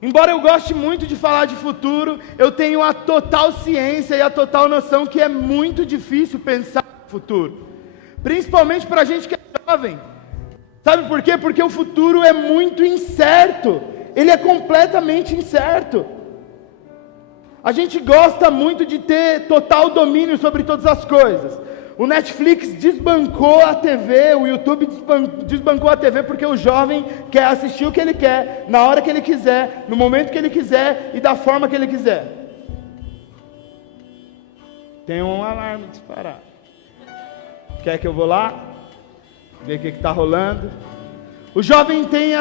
Embora eu goste muito de falar de futuro, eu tenho a total ciência e a total noção que é muito difícil pensar no futuro. Principalmente para a gente que é jovem. Sabe por quê? Porque o futuro é muito incerto. Ele é completamente incerto. A gente gosta muito de ter total domínio sobre todas as coisas. O Netflix desbancou a TV, o YouTube desbancou a TV porque o jovem quer assistir o que ele quer, na hora que ele quiser, no momento que ele quiser e da forma que ele quiser. Tem um alarme disparado. Quer que eu vou lá? Ver o que está rolando? O jovem tem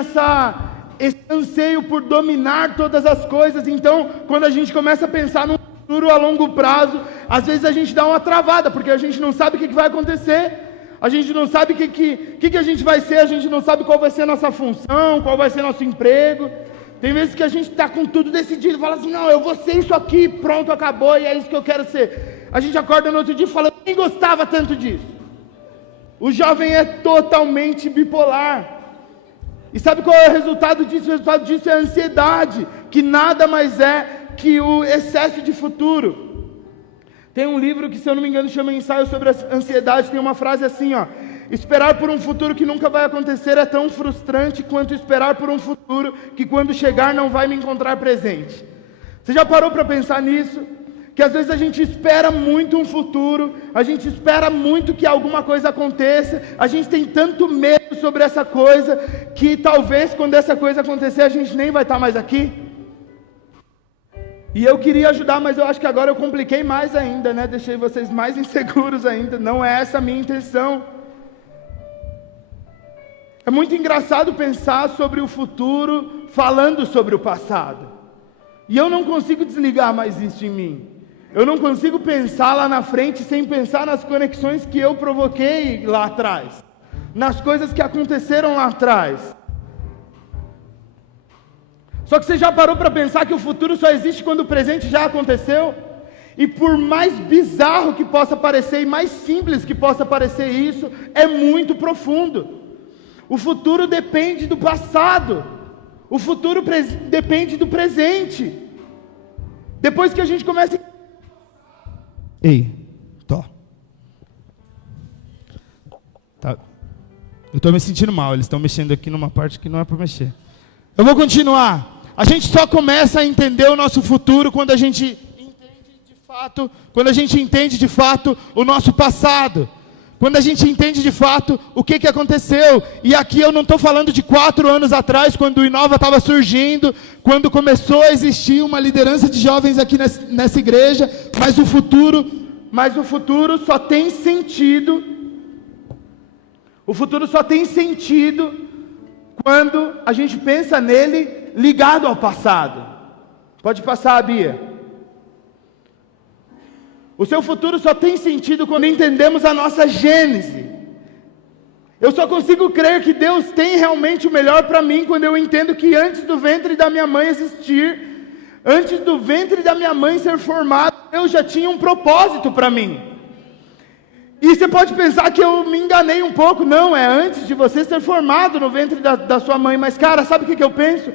esse anseio por dominar todas as coisas. Então, quando a gente começa a pensar num futuro a longo prazo, às vezes a gente dá uma travada, porque a gente não sabe o que vai acontecer, a gente não sabe o que a gente vai ser, a gente não sabe qual vai ser a nossa função, qual vai ser nosso emprego. Tem vezes que a gente está com tudo decidido, fala assim, não, eu vou ser isso aqui, pronto, acabou, e é isso que eu quero ser. A gente acorda no outro dia e fala, eu nem gostava tanto disso. O jovem é totalmente bipolar. E sabe qual é o resultado disso? O resultado disso é a ansiedade, que nada mais é que o excesso de futuro. Tem um livro que, se eu não me engano, chama Ensaio sobre a Ansiedade, tem uma frase assim, ó: esperar por um futuro que nunca vai acontecer é tão frustrante quanto esperar por um futuro que quando chegar não vai me encontrar presente. Você já parou para pensar nisso? Que às vezes a gente espera muito um futuro, a gente espera muito que alguma coisa aconteça, a gente tem tanto medo sobre essa coisa, que talvez quando essa coisa acontecer a gente nem vai estar mais aqui. E eu queria ajudar, mas eu acho que agora eu compliquei mais ainda, né? Deixei vocês mais inseguros ainda. Não é essa a minha intenção. É muito engraçado pensar sobre o futuro falando sobre o passado. E eu não consigo desligar mais isso em mim. Eu não consigo pensar lá na frente sem pensar nas conexões que eu provoquei lá atrás. Nas coisas que aconteceram lá atrás. Só que você já parou para pensar que o futuro só existe quando o presente já aconteceu? E por mais bizarro que possa parecer e mais simples que possa parecer isso, é muito profundo. O futuro depende do passado. O futuro depende do presente. Depois que a gente começa... Ei, tô. Tá. Eu estou me sentindo mal, eles estão mexendo aqui numa parte que não é para mexer. Eu vou continuar. A gente só começa a entender o nosso futuro quando a gente entende de fato o nosso passado. Quando a gente entende de fato o que aconteceu. E aqui eu não estou falando de 4 anos atrás, quando o Inova estava surgindo, quando começou a existir uma liderança de jovens aqui nessa igreja, mas o futuro só tem sentido. O futuro só tem sentido quando a gente pensa nele ligado ao passado. Pode passar, Bia. O seu futuro só tem sentido quando entendemos a nossa gênese. Eu só consigo crer que Deus tem realmente o melhor para mim quando eu entendo que antes do ventre da minha mãe existir, antes do ventre da minha mãe ser formado, Deus já tinha um propósito para mim. E você pode pensar que eu me enganei um pouco. Não, é antes de você ser formado no ventre da sua mãe. Mas cara, sabe o que eu penso?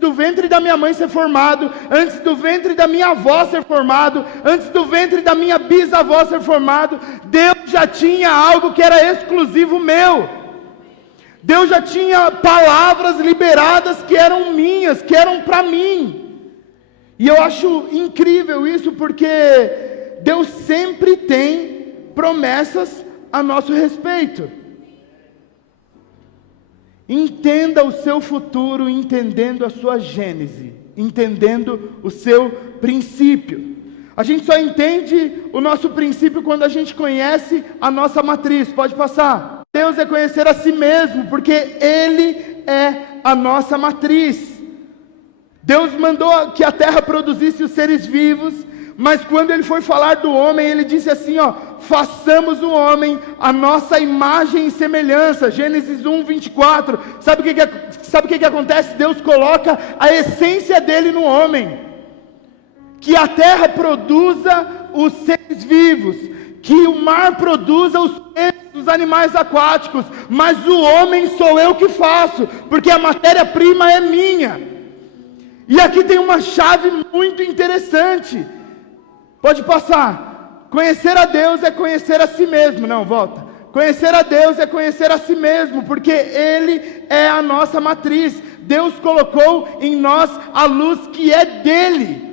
Do ventre da minha mãe ser formado, antes do ventre da minha avó ser formado, antes do ventre da minha bisavó ser formado, Deus já tinha algo que era exclusivo meu. Deus já tinha palavras liberadas que eram minhas, que eram para mim. E eu acho incrível isso, porque Deus sempre tem promessas a nosso respeito. Entenda o seu futuro entendendo a sua gênese, entendendo o seu princípio. A gente só entende o nosso princípio quando a gente conhece a nossa matriz. Pode passar. Deus é conhecer a si mesmo, porque Ele é a nossa matriz. Deus mandou que a terra produzisse os seres vivos, mas quando Ele foi falar do homem, Ele disse assim, ó: façamos o homem a nossa imagem e semelhança. Gênesis 1, 24. Sabe o que acontece? Deus coloca a essência dele no homem. Que a terra produza os seres vivos, que o mar produza os peixes, os animais aquáticos, mas o homem sou eu que faço, porque a matéria-prima é minha. E aqui tem uma chave muito interessante. Pode passar. Conhecer a Deus é conhecer a si mesmo. Não, volta. Conhecer a Deus é conhecer a si mesmo, porque Ele é a nossa matriz. Deus colocou em nós a luz que é dEle.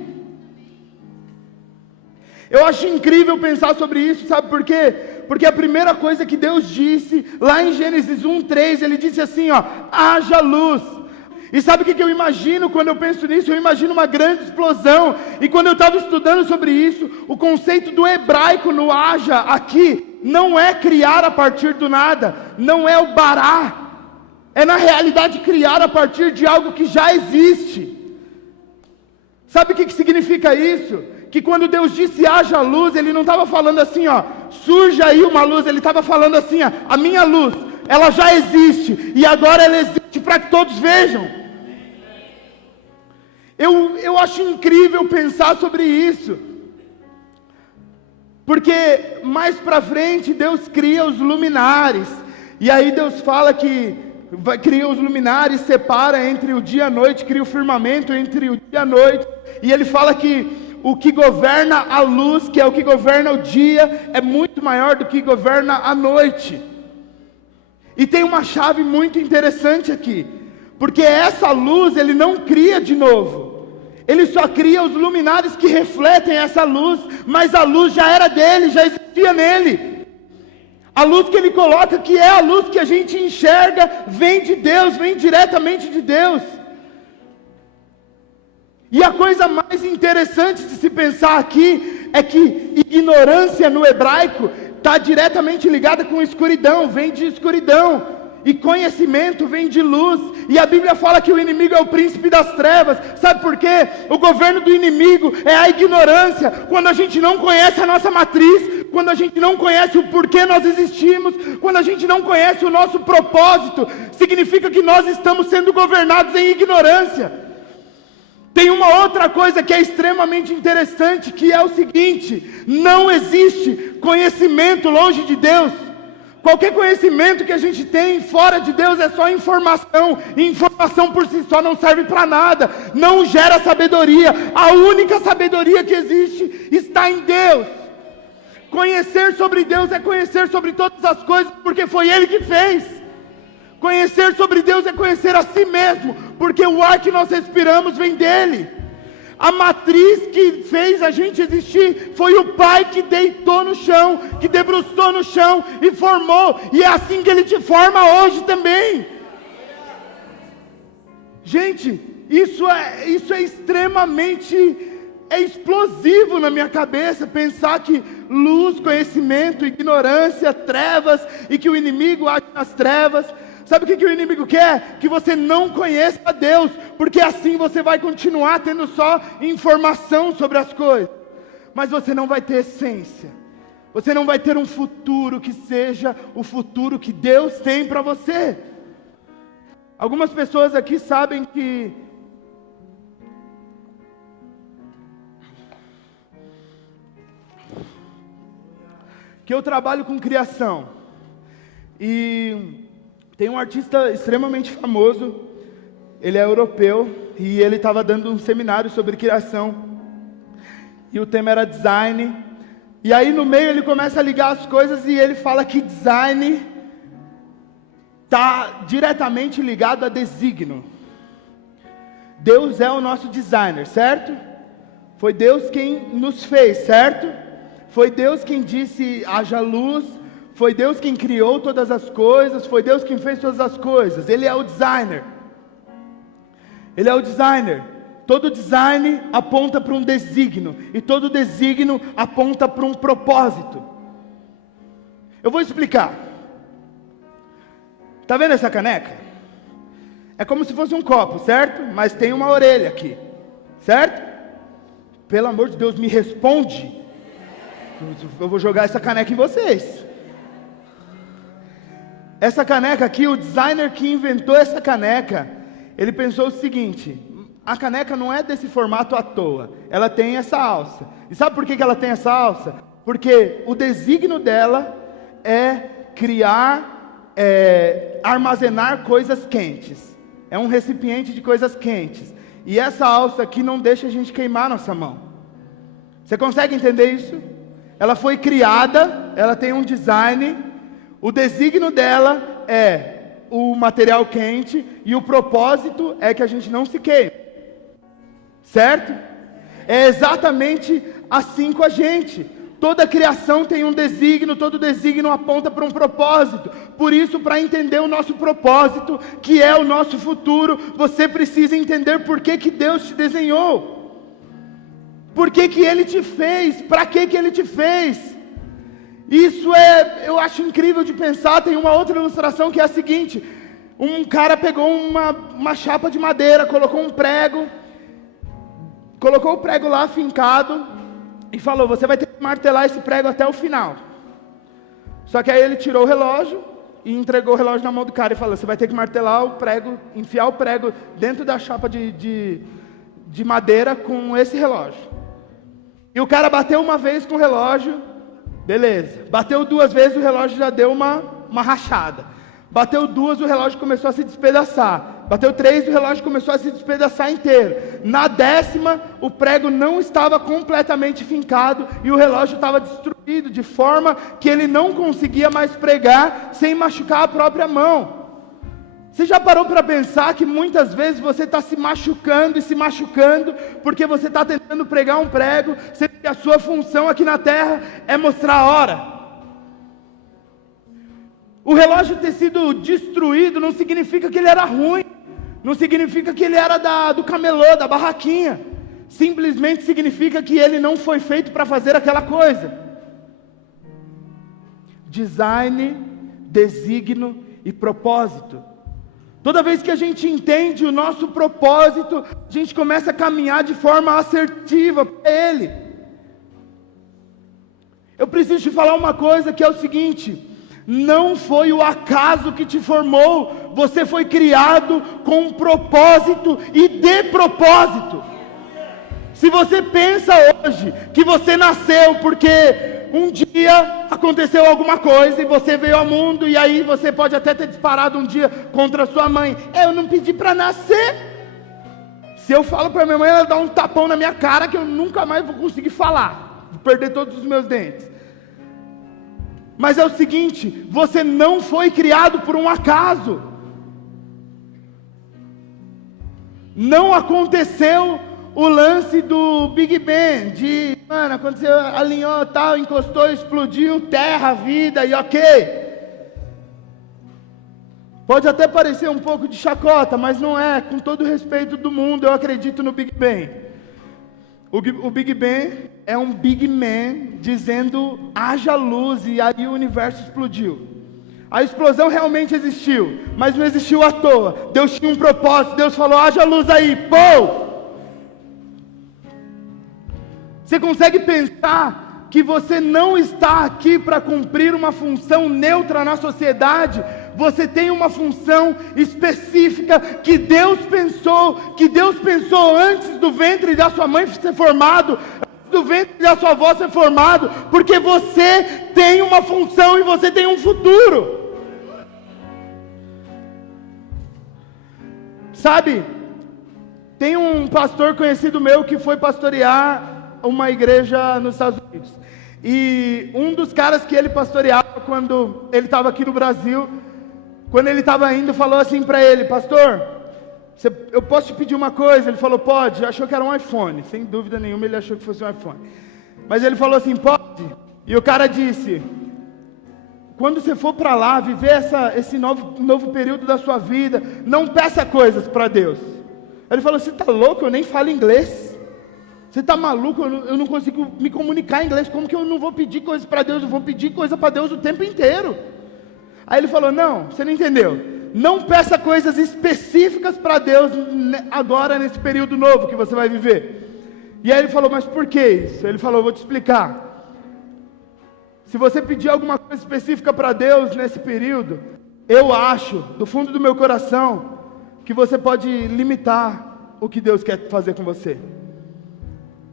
Eu acho incrível pensar sobre isso, sabe por quê? Porque a primeira coisa que Deus disse, lá em Gênesis 1:3, Ele disse assim, ó, haja luz. E sabe o que eu imagino quando eu penso nisso? Eu imagino uma grande explosão. E quando eu estava estudando sobre isso, o conceito do hebraico no haja aqui, não é criar a partir do nada, não é o bará. É na realidade criar a partir de algo que já existe. Sabe o que significa isso? Que quando Deus disse haja luz, Ele não estava falando assim, ó, surge aí uma luz. Ele estava falando assim, ó, a minha luz, ela já existe, e agora ela existe para que todos vejam. Eu acho incrível pensar sobre isso, porque mais para frente Deus cria os luminares, e aí Deus fala que cria os luminares, separa entre o dia e a noite, cria o firmamento entre o dia e a noite, e Ele fala que o que governa a luz, que é o que governa o dia, é muito maior do que governa a noite. E tem uma chave muito interessante aqui, porque essa luz Ele não cria de novo, Ele só cria os luminares que refletem essa luz, mas a luz já era dele, já existia nele. A luz que Ele coloca, que é a luz que a gente enxerga, vem de Deus, vem diretamente de Deus. E a coisa mais interessante de se pensar aqui, é que ignorância no hebraico, está diretamente ligada com escuridão, vem de escuridão. E conhecimento vem de luz. E a Bíblia fala que o inimigo é o príncipe das trevas. Sabe por quê? O governo do inimigo é a ignorância. Quando a gente não conhece a nossa matriz, quando a gente não conhece o porquê nós existimos, quando a gente não conhece o nosso propósito, significa que nós estamos sendo governados em ignorância. Tem uma outra coisa que é extremamente interessante, que é o seguinte: não existe conhecimento longe de Deus. Qualquer conhecimento que a gente tem fora de Deus é só informação, e informação por si só não serve para nada, não gera sabedoria. A única sabedoria que existe está em Deus. Conhecer sobre Deus é conhecer sobre todas as coisas, porque foi Ele que fez. Conhecer sobre Deus é conhecer a si mesmo, porque o ar que nós respiramos vem dEle. A matriz que fez a gente existir foi o Pai que deitou no chão, que debruçou no chão e formou. E é assim que Ele te forma hoje também. Gente, isso é extremamente explosivo na minha cabeça, pensar que luz, conhecimento, ignorância, trevas, e que o inimigo age nas trevas. Sabe o que o inimigo quer? Que você não conheça a Deus, porque assim você vai continuar tendo só informação sobre as coisas, mas você não vai ter essência, você não vai ter um futuro que seja o futuro que Deus tem para você. Algumas pessoas aqui sabem que eu trabalho com criação, e tem um artista extremamente famoso, ele é europeu, e ele estava dando um seminário sobre criação, e o tema era design, e aí no meio ele começa a ligar as coisas, e ele fala que design está diretamente ligado a designo. Deus é o nosso designer, certo? Foi Deus quem nos fez, certo? Foi Deus quem disse haja luz, foi Deus quem criou todas as coisas, foi Deus quem fez todas as coisas. Ele é o designer. Ele é o designer. Todo design aponta para um desígnio, e todo desígnio aponta para um propósito. Eu vou explicar. Tá vendo essa caneca? É como se fosse um copo, certo? Mas tem uma orelha aqui, certo? Pelo amor de Deus, me responde. Eu vou jogar essa caneca em vocês. Essa caneca aqui, o designer que inventou essa caneca, ele pensou o seguinte: a caneca não é desse formato à toa, ela tem essa alça. E sabe por que ela tem essa alça? Porque o desígnio dela é armazenar coisas quentes. É um recipiente de coisas quentes. E essa alça aqui não deixa a gente queimar nossa mão. Você consegue entender isso? Ela foi criada, ela tem um design, o desígnio dela é o material quente e o propósito é que a gente não se queime. Certo? É exatamente assim com a gente. Toda criação tem um desígnio, todo desígnio aponta para um propósito. Por isso, para entender o nosso propósito, que é o nosso futuro, você precisa entender por que Deus te desenhou. Por que Ele te fez, para que Ele te fez. Isso eu acho incrível de pensar. Tem uma outra ilustração que é a seguinte: um cara pegou uma chapa de madeira, colocou um prego, colocou o prego lá fincado e falou: você vai ter que martelar esse prego até o final. Só que aí ele tirou o relógio e entregou o relógio na mão do cara e falou: você vai ter que martelar o prego, enfiar o prego dentro da chapa de madeira com esse relógio. E o cara bateu uma vez com o relógio, beleza. Bateu 2 vezes, o relógio já deu uma rachada. Bateu 2, o relógio começou a se despedaçar. Bateu 3, o relógio começou a se despedaçar inteiro. Na 10ª, o prego não estava completamente fincado e o relógio estava destruído, de forma que ele não conseguia mais pregar sem machucar a própria mão. Você já parou para pensar que muitas vezes você está se machucando e se machucando porque você está tentando pregar um prego, sendo que a sua função aqui na terra é mostrar a hora? O relógio ter sido destruído não significa que ele era ruim, não significa que ele era do camelô, da barraquinha. Simplesmente significa que ele não foi feito para fazer aquela coisa. Design, desígnio e propósito. Toda vez que a gente entende o nosso propósito, a gente começa a caminhar de forma assertiva para Ele. Eu preciso te falar uma coisa que é o seguinte: não foi o acaso que te formou, você foi criado com um propósito e de propósito. Se você pensa hoje que você nasceu porque um dia aconteceu alguma coisa e você veio ao mundo, e aí você pode até ter disparado um dia contra sua mãe. Eu não pedi para nascer. Se eu falo para minha mãe, ela dá um tapão na minha cara que eu nunca mais vou conseguir falar, vou perder todos os meus dentes. Mas é o seguinte: você não foi criado por um acaso. Não aconteceu o lance do Big Bang, mano, aconteceu, alinhou, tal, encostou, explodiu, terra, vida e ok. Pode até parecer um pouco de chacota, mas não é. Com todo o respeito do mundo, eu acredito no Big Bang. O Big Bang é um Big Man dizendo haja luz, e aí o universo explodiu. A explosão realmente existiu, mas não existiu à toa. Deus tinha um propósito. Deus falou: haja luz aí, pô! Você consegue pensar que você não está aqui para cumprir uma função neutra na sociedade? Você tem uma função específica que Deus pensou antes do ventre da sua mãe ser formado, antes do ventre da sua avó ser formado, porque você tem uma função e você tem um futuro. Sabe, tem um pastor conhecido meu que foi pastorear uma igreja nos Estados Unidos, e um dos caras que ele pastoreava quando ele estava aqui no Brasil, quando ele estava indo, falou assim para ele: pastor, eu posso te pedir uma coisa? Ele falou: pode. Achou que era um iPhone, sem dúvida nenhuma ele achou que fosse um iPhone, mas ele falou assim: pode. E o cara disse: quando você for para lá viver esse novo período da sua vida, não peça coisas para Deus. Ele falou: você está louco? Eu nem falo inglês. Você está maluco? Eu não consigo me comunicar em inglês. Como que eu não vou pedir coisas para Deus? Eu vou pedir coisa para Deus o tempo inteiro. Aí ele falou: não, você não entendeu. Não peça coisas específicas para Deus agora, nesse período novo que você vai viver. E aí ele falou: mas por que isso? Ele falou: vou te explicar. Se você pedir alguma coisa específica para Deus nesse período, eu acho, do fundo do meu coração, que você pode limitar o que Deus quer fazer com você.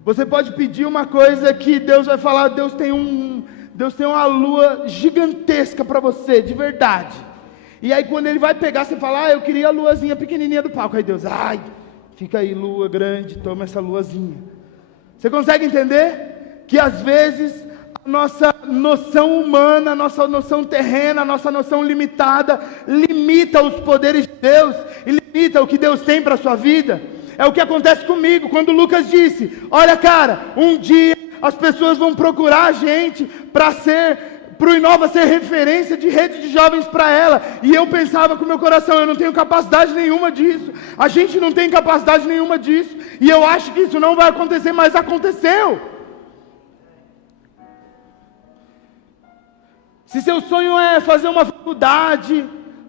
Você pode pedir uma coisa que Deus vai falar: Deus tem uma lua gigantesca para você, de verdade. E aí quando Ele vai pegar, você fala: eu queria a luazinha pequenininha do palco. Aí Deus: Fica aí, lua grande, toma essa luazinha. Você consegue entender? Que às vezes a nossa noção humana, a nossa noção terrena, a nossa noção limitada, limita os poderes de Deus, e limita o que Deus tem para a sua vida. É o que acontece comigo, quando Lucas disse, olha cara, um dia as pessoas vão procurar a gente para o Inova ser referência de rede de jovens para ela, e eu pensava com o meu coração, eu não tenho capacidade nenhuma disso, a gente não tem capacidade nenhuma disso, e eu acho que isso não vai acontecer, mas aconteceu. Se seu sonho é fazer uma faculdade,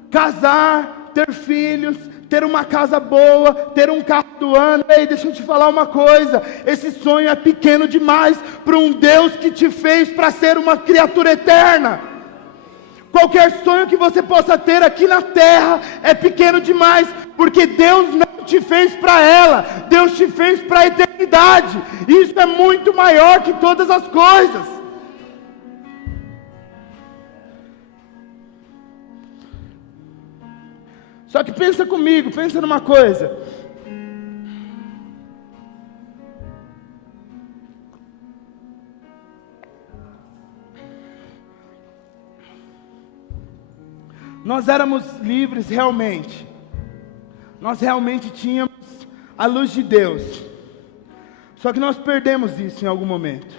casar, ter filhos, ter uma casa boa, ter um carro do ano, ei, deixa eu te falar uma coisa, esse sonho é pequeno demais para um Deus que te fez para ser uma criatura eterna. Qualquer sonho que você possa ter aqui na terra é pequeno demais, porque Deus não te fez para ela, Deus te fez para a eternidade, isso é muito maior que todas as coisas. Só que pensa comigo, pensa numa coisa. Nós éramos livres realmente. Nós realmente tínhamos a luz de Deus. Só que nós perdemos isso em algum momento.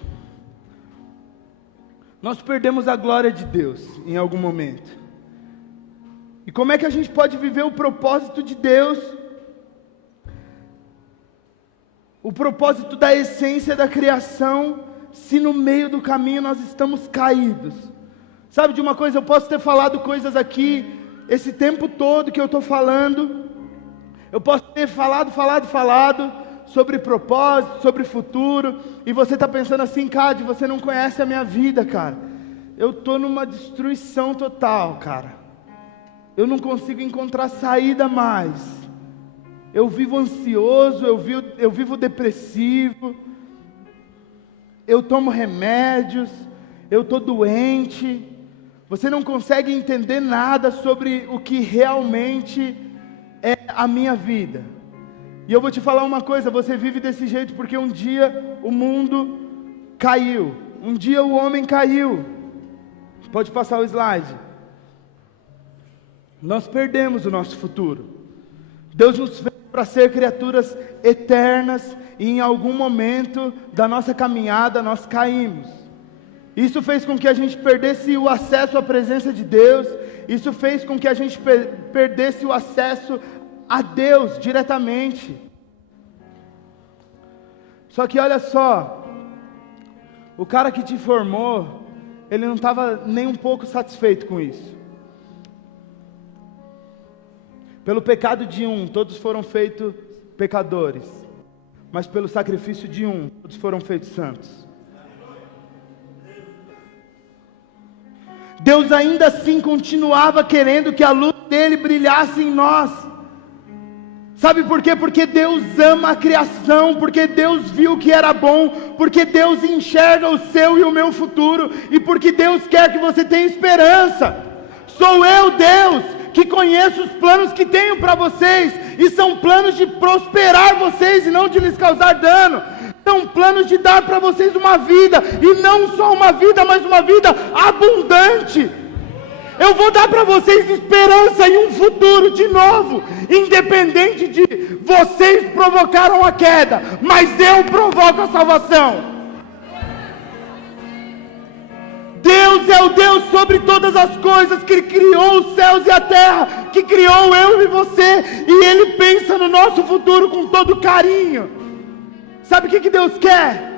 Nós perdemos a glória de Deus em algum momento. E como é que a gente pode viver o propósito de Deus? O propósito da essência da criação, se no meio do caminho nós estamos caídos. Sabe de uma coisa, eu posso ter falado coisas aqui, esse tempo todo que eu estou falando, eu posso ter falado sobre propósito, sobre futuro, e você está pensando assim, Cade, você não conhece a minha vida, cara. Eu estou numa destruição total, cara. Eu não consigo encontrar saída mais. Eu vivo ansioso, eu vivo depressivo. Eu tomo remédios, eu estou doente. Você não consegue entender nada sobre o que realmente é a minha vida. E eu vou te falar uma coisa, você vive desse jeito porque um dia o mundo caiu. Um dia o homem caiu. Pode passar o slide. Nós perdemos o nosso futuro. Deus nos fez para ser criaturas eternas, e em algum momento da nossa caminhada nós caímos. Isso fez com que a gente perdesse o acesso à presença de Deus. Isso fez com que a gente perdesse o acesso a Deus diretamente. Só que olha só, o cara que te formou, ele não estava nem um pouco satisfeito com isso. Pelo pecado de um, todos foram feitos pecadores, mas pelo sacrifício de um, todos foram feitos santos. Deus ainda assim continuava querendo que a luz dele brilhasse em nós. Sabe por quê? Porque Deus ama a criação, porque Deus viu que era bom, porque Deus enxerga o seu e o meu futuro, e porque Deus quer que você tenha esperança. Sou eu, Deus, que conheço os planos que tenho para vocês, e são planos de prosperar vocês e não de lhes causar dano. São planos de dar para vocês uma vida, e não só uma vida, mas uma vida abundante. Eu vou dar para vocês esperança e um futuro de novo, independente de vocês provocaram a queda, mas eu provoco a salvação. Deus é o Deus sobre todas as coisas, que criou os céus e a terra, que criou eu e você, e Ele pensa no nosso futuro com todo carinho. Sabe o que Deus quer?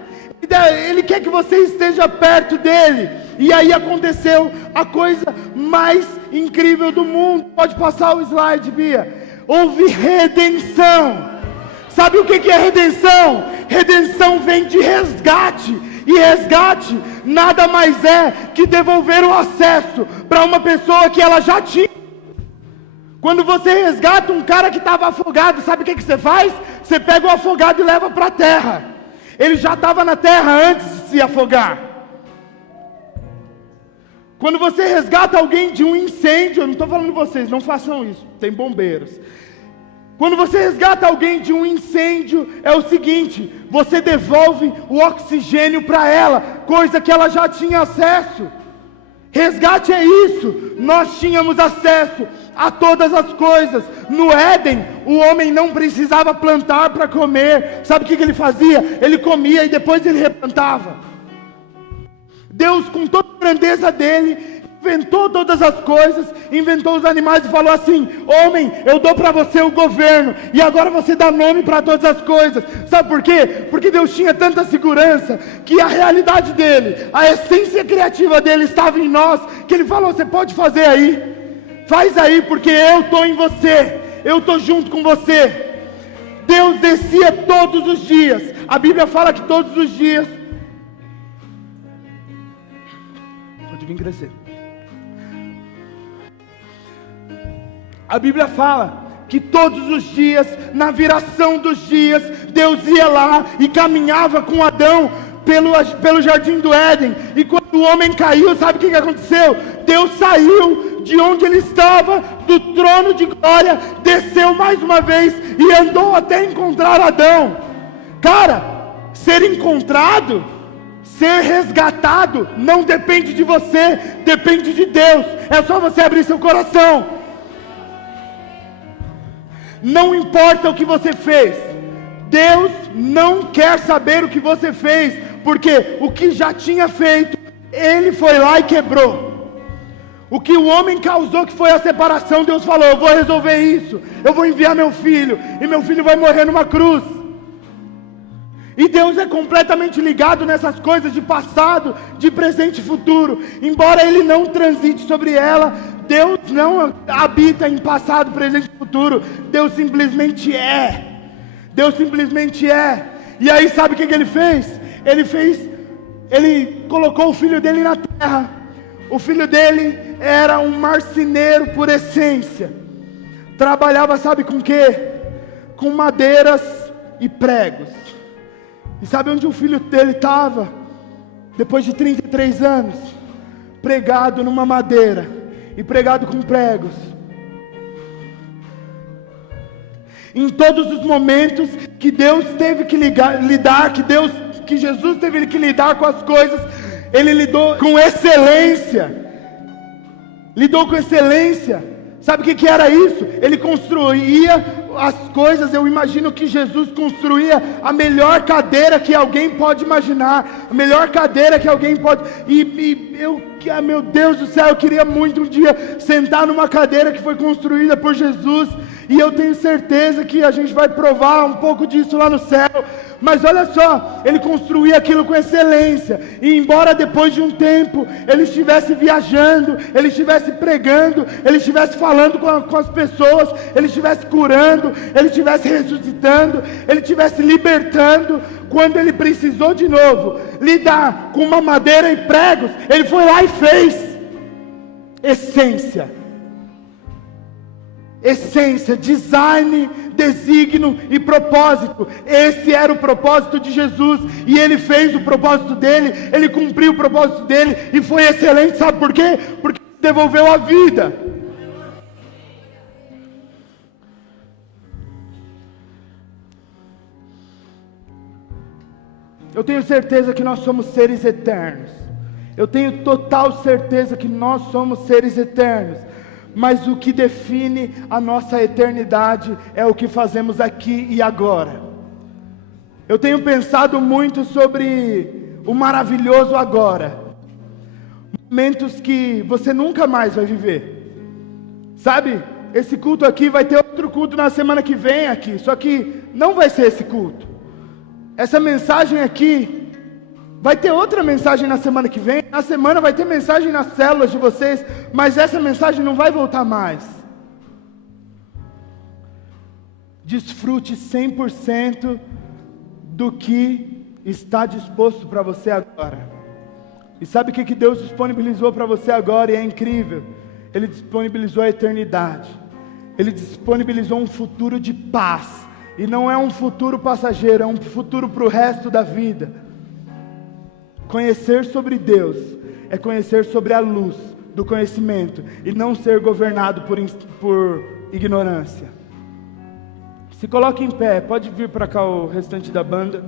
Ele quer que você esteja perto dEle. E aí aconteceu a coisa mais incrível do mundo. Pode passar o slide, Bia. Houve redenção. Sabe o que é redenção? Redenção vem de resgate. E resgate nada mais é que devolver o acesso para uma pessoa que ela já tinha. Quando você resgata um cara que estava afogado, sabe o que você faz? Você pega o afogado e leva para a terra. Ele já estava na terra antes de se afogar. Quando você resgata alguém de um incêndio, eu não estou falando vocês, não façam isso, tem bombeiros. Quando você resgata alguém de um incêndio, é o seguinte: você devolve o oxigênio para ela, coisa que ela já tinha acesso. Resgate é isso. Nós tínhamos acesso a todas as coisas. No Éden, o homem não precisava plantar para comer. Sabe o que ele fazia? Ele comia e depois ele replantava. Deus, com toda a grandeza dele, inventou todas as coisas, inventou os animais e falou assim: homem, eu dou para você o governo, e agora você dá nome para todas as coisas. Sabe por quê? Porque Deus tinha tanta segurança, que a realidade dele, a essência criativa dele estava em nós, que ele falou: você pode fazer aí, faz aí, porque eu estou em você, eu estou junto com você. Deus descia todos os dias. A Bíblia fala que todos os dias, pode vir crescer. A Bíblia fala que todos os dias, na viração dos dias, Deus ia lá e caminhava com Adão pelo jardim do Éden. E quando o homem caiu, sabe o que aconteceu? Deus saiu de onde ele estava, do trono de glória, desceu mais uma vez e andou até encontrar Adão. Cara, ser encontrado, ser resgatado, não depende de você, depende de Deus. É só você abrir seu coração. Não importa o que você fez, Deus não quer saber o que você fez, porque o que já tinha feito, Ele foi lá e quebrou. O que o homem causou, que foi a separação, Deus falou: eu vou resolver isso, eu vou enviar meu filho, e meu filho vai morrer numa cruz. E Deus é completamente ligado nessas coisas de passado, de presente e futuro. Embora Ele não transite sobre ela, Deus não habita em passado, presente e futuro. Deus simplesmente é. Deus simplesmente é. E aí sabe o que Ele fez? Ele colocou o filho dele na terra. O filho dele era um marceneiro por essência. Trabalhava, sabe com quê? Com madeiras e pregos. E sabe onde o filho dele estava? Depois de 33 anos, pregado numa madeira e pregado com pregos. Em todos os momentos que Deus teve que lidar, que Jesus teve que lidar com as coisas, Ele lidou com excelência. Lidou com excelência. Sabe o que era isso? Ele construía as coisas. Eu imagino que Jesus construía a melhor cadeira que alguém pode imaginar, a melhor cadeira que alguém pode. Meu Deus do céu, eu queria muito um dia sentar numa cadeira que foi construída por Jesus. E eu tenho certeza que a gente vai provar um pouco disso lá no céu. Mas olha só, ele construía aquilo com excelência. E embora depois de um tempo ele estivesse viajando, ele estivesse pregando, ele estivesse falando com as pessoas, ele estivesse curando, ele estivesse ressuscitando, ele estivesse libertando, quando ele precisou de novo lidar com uma madeira e pregos, ele foi lá e fez. Essência, design, desígnio e propósito. Esse era o propósito de Jesus, e Ele fez o propósito dele, Ele cumpriu o propósito dele, e foi excelente. Sabe por quê? Porque devolveu a vida. Eu tenho certeza que nós somos seres eternos. Eu tenho total certeza que nós somos seres eternos. Mas o que define a nossa eternidade é o que fazemos aqui e agora. Eu tenho pensado muito sobre o maravilhoso agora. Momentos que você nunca mais vai viver. Sabe? Esse culto aqui vai ter outro culto na semana que vem aqui. Só que não vai ser esse culto. Essa mensagem aqui vai ter outra mensagem na semana que vem. Na semana vai ter mensagem nas células de vocês. Mas essa mensagem não vai voltar mais. Desfrute 100% do que está disposto para você agora. E sabe o que Deus disponibilizou para você agora? E é incrível. Ele disponibilizou a eternidade. Ele disponibilizou um futuro de paz. E não é um futuro passageiro, é um futuro para o resto da vida. Conhecer sobre Deus é conhecer sobre a luz do conhecimento e não ser governado por ignorância. Se coloque em pé, pode vir para cá o restante da banda.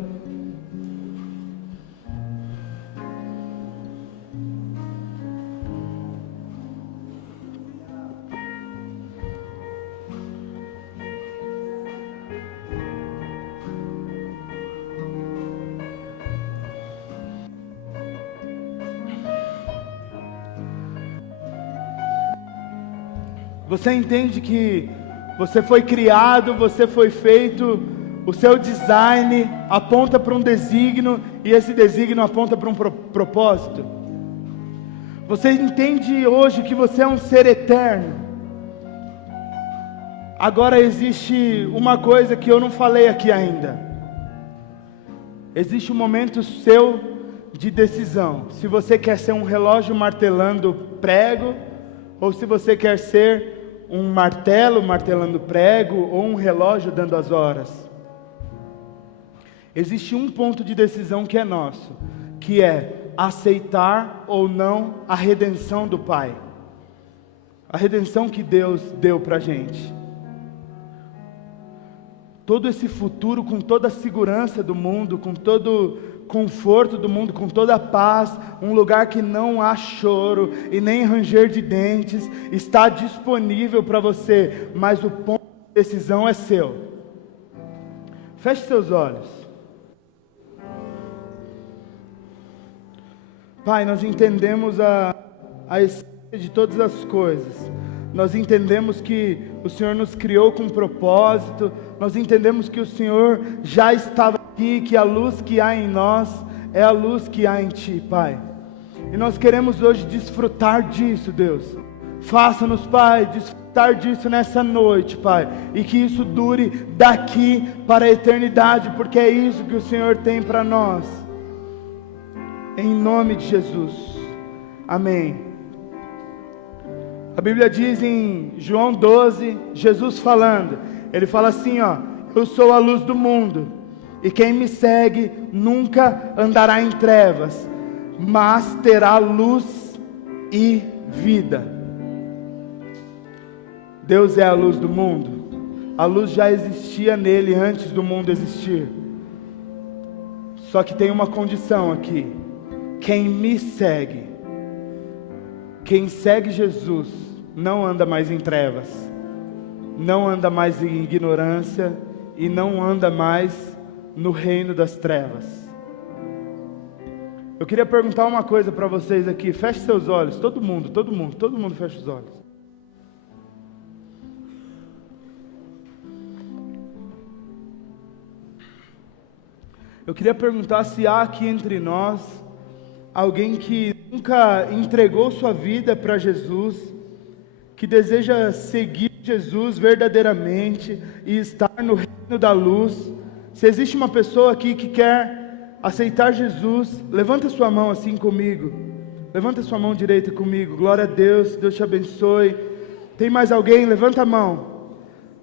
Você entende que você foi criado, você foi feito, o seu design aponta para um desígnio e esse desígnio aponta para um propósito? Você entende hoje que você é um ser eterno? Agora existe uma coisa que eu não falei aqui ainda. Existe um momento seu de decisão. Se você quer ser um relógio martelando prego, ou se você quer ser um martelo martelando prego, ou um relógio dando as horas. Existe um ponto de decisão que é nosso, que é aceitar ou não a redenção do Pai. A redenção que Deus deu para a gente. Todo esse futuro, com toda a segurança do mundo, com todo conforto do mundo, com toda a paz, um lugar que não há choro e nem ranger de dentes, está disponível para você, mas o ponto de decisão é seu. Feche seus olhos. Pai, nós entendemos a essência de todas as coisas. Nós entendemos que o Senhor nos criou com um propósito. Nós entendemos que o Senhor já estava aqui, que a luz que há em nós é a luz que há em Ti, Pai. E nós queremos hoje desfrutar disso, Deus. Faça-nos, Pai, desfrutar disso nessa noite, Pai. E que isso dure daqui para a eternidade, porque é isso que o Senhor tem para nós. Em nome de Jesus. Amém. A Bíblia diz em João 12, Jesus falando, Ele fala assim, ó: eu sou a luz do mundo, e quem me segue nunca andará em trevas, mas terá luz e vida. Deus é a luz do mundo. A luz já existia nele antes do mundo existir. Só que tem uma condição aqui: quem me segue, quem segue Jesus, não anda mais em trevas, não anda mais em ignorância e não anda mais no reino das trevas. Eu queria perguntar uma coisa para vocês aqui. Feche seus olhos, todo mundo fecha os olhos. Eu queria perguntar se há aqui entre nós alguém que nunca entregou sua vida para Jesus, que deseja seguir Jesus verdadeiramente e estar no reino da luz. Se existe uma pessoa aqui que quer aceitar Jesus, levanta sua mão assim comigo. Levanta sua mão direita comigo. Glória a Deus, Deus te abençoe. Tem mais alguém? Levanta a mão.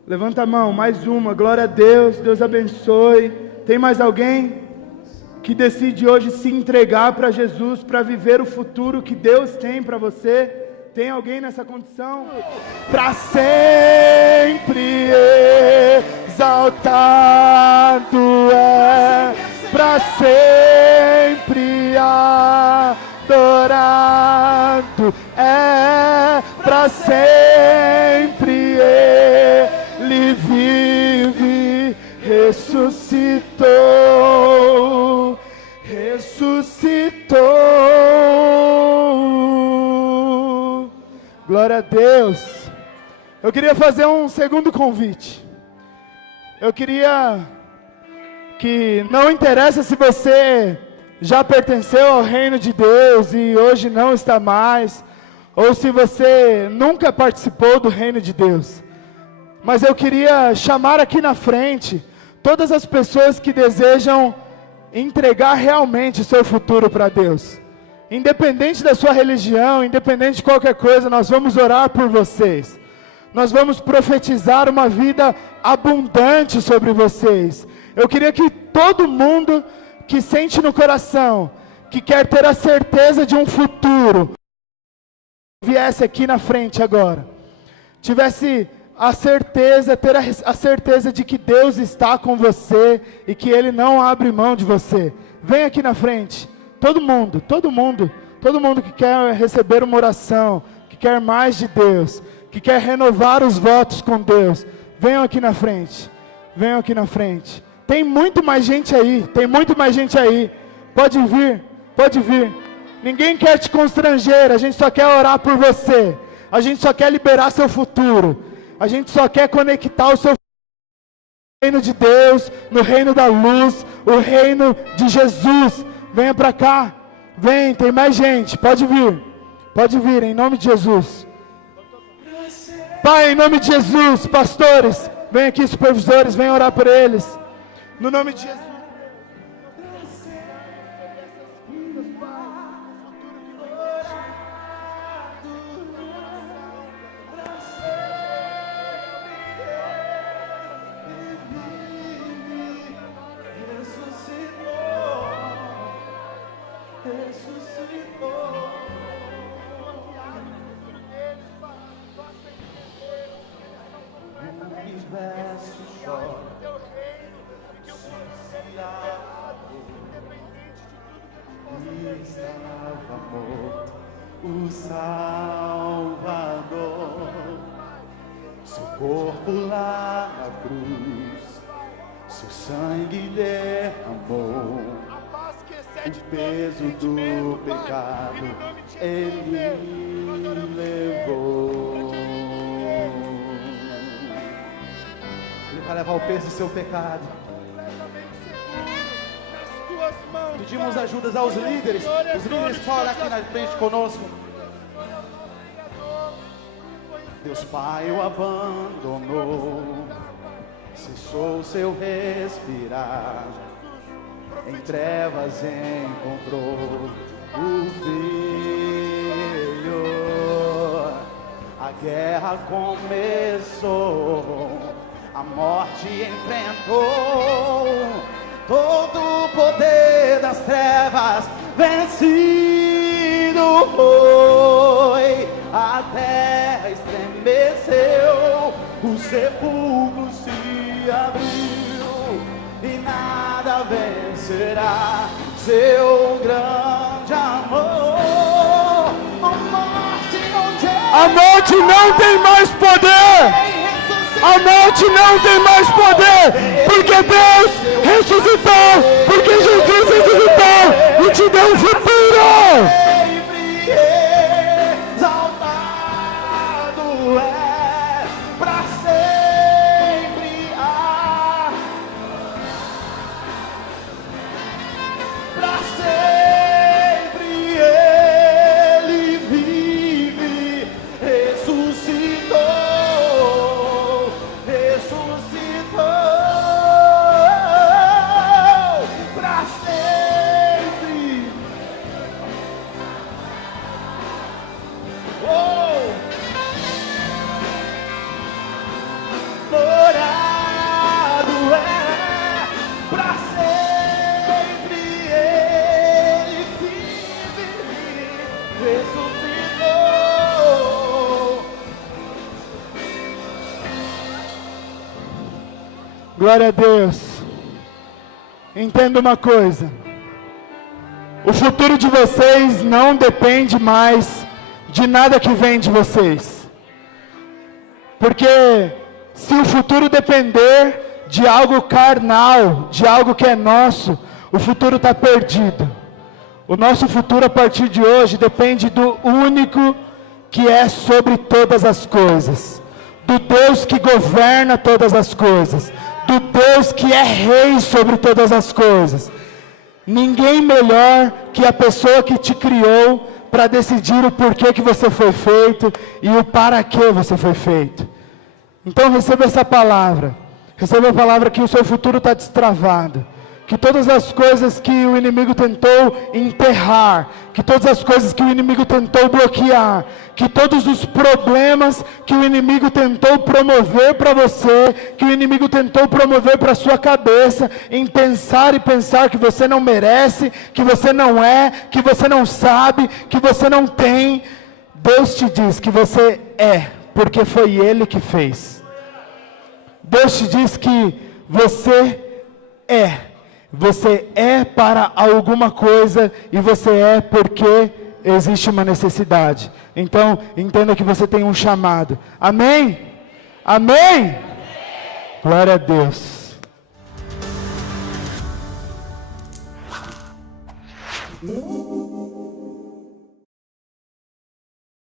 Levanta a mão, mais uma. Glória a Deus, Deus abençoe. Tem mais alguém que decide hoje se entregar para Jesus, para viver o futuro que Deus tem para você? Tem alguém nessa condição? Para sempre exaltado é, para sempre adorado é, para sempre Ele vive, ressuscitou. Glória a Deus. Eu queria fazer um segundo convite. Eu queria que, não interessa se você já pertenceu ao reino de Deus e hoje não está mais, ou se você nunca participou do reino de Deus, mas eu queria chamar aqui na frente todas as pessoas que desejam entregar realmente o seu futuro para Deus. Independente da sua religião, independente de qualquer coisa, nós vamos orar por vocês. Nós vamos profetizar uma vida abundante sobre vocês. Eu queria que todo mundo que sente no coração, que quer ter a certeza de um futuro, viesse aqui na frente agora. Tivesse ter a certeza de que Deus está com você e que Ele não abre mão de você. Vem aqui na frente, todo mundo que quer receber uma oração, que quer mais de Deus, que quer renovar os votos com Deus, venham aqui na frente, tem muito mais gente aí, pode vir, ninguém quer te constranger, a gente só quer orar por você, a gente só quer liberar seu futuro, a gente só quer conectar o seu reino de Deus, no reino da luz, o reino de Jesus. Venha para cá, vem, tem mais gente, pode vir, em nome de Jesus. Pai, em nome de Jesus, pastores, vem aqui, supervisores, venham orar por eles, no nome de Jesus. O Salvador, seu corpo lá na cruz, seu sangue derramou, o peso do pecado Ele levou. Ele vai levar o peso do seu pecado. Pedimos ajudas aos líderes. Os líderes falam aqui na frente conosco. Deus Pai o abandonou, cessou seu respirar, em trevas encontrou o Filho. A guerra começou, a morte enfrentou, todo o poder das trevas vencido foi. A terra estremeceu, o sepulcro se abriu, e nada vencerá seu grande amor. A morte não tem mais poder. A morte não tem mais poder, porque Deus ressuscitou, porque Jesus ressuscitou e te deu um futuro. Sempre exaltado é, pra sempre pra sempre Ele vive, ressuscitou. Glória a Deus. Entenda uma coisa: o futuro de vocês não depende mais de nada que vem de vocês. Porque se o futuro depender de algo carnal, de algo que é nosso, o futuro está perdido. O nosso futuro a partir de hoje depende do único que é sobre todas as coisas, do Deus que governa todas as coisas, do Deus que é rei sobre todas as coisas. Ninguém melhor que a pessoa que te criou para decidir o porquê que você foi feito e o para que você foi feito. Então receba essa palavra. Receba a palavra que o seu futuro está destravado. Que todas as coisas que o inimigo tentou enterrar, que todas as coisas que o inimigo tentou bloquear, que todos os problemas que o inimigo tentou promover para você, que o inimigo tentou promover para a sua cabeça, em pensar e pensar que você não merece, que você não é, que você não sabe, que você não tem, Deus te diz que você é, porque foi Ele que fez. Deus te diz que você é para alguma coisa e você é porque existe uma necessidade. Então, entenda que você tem um chamado. Amém? Amém? Glória a Deus.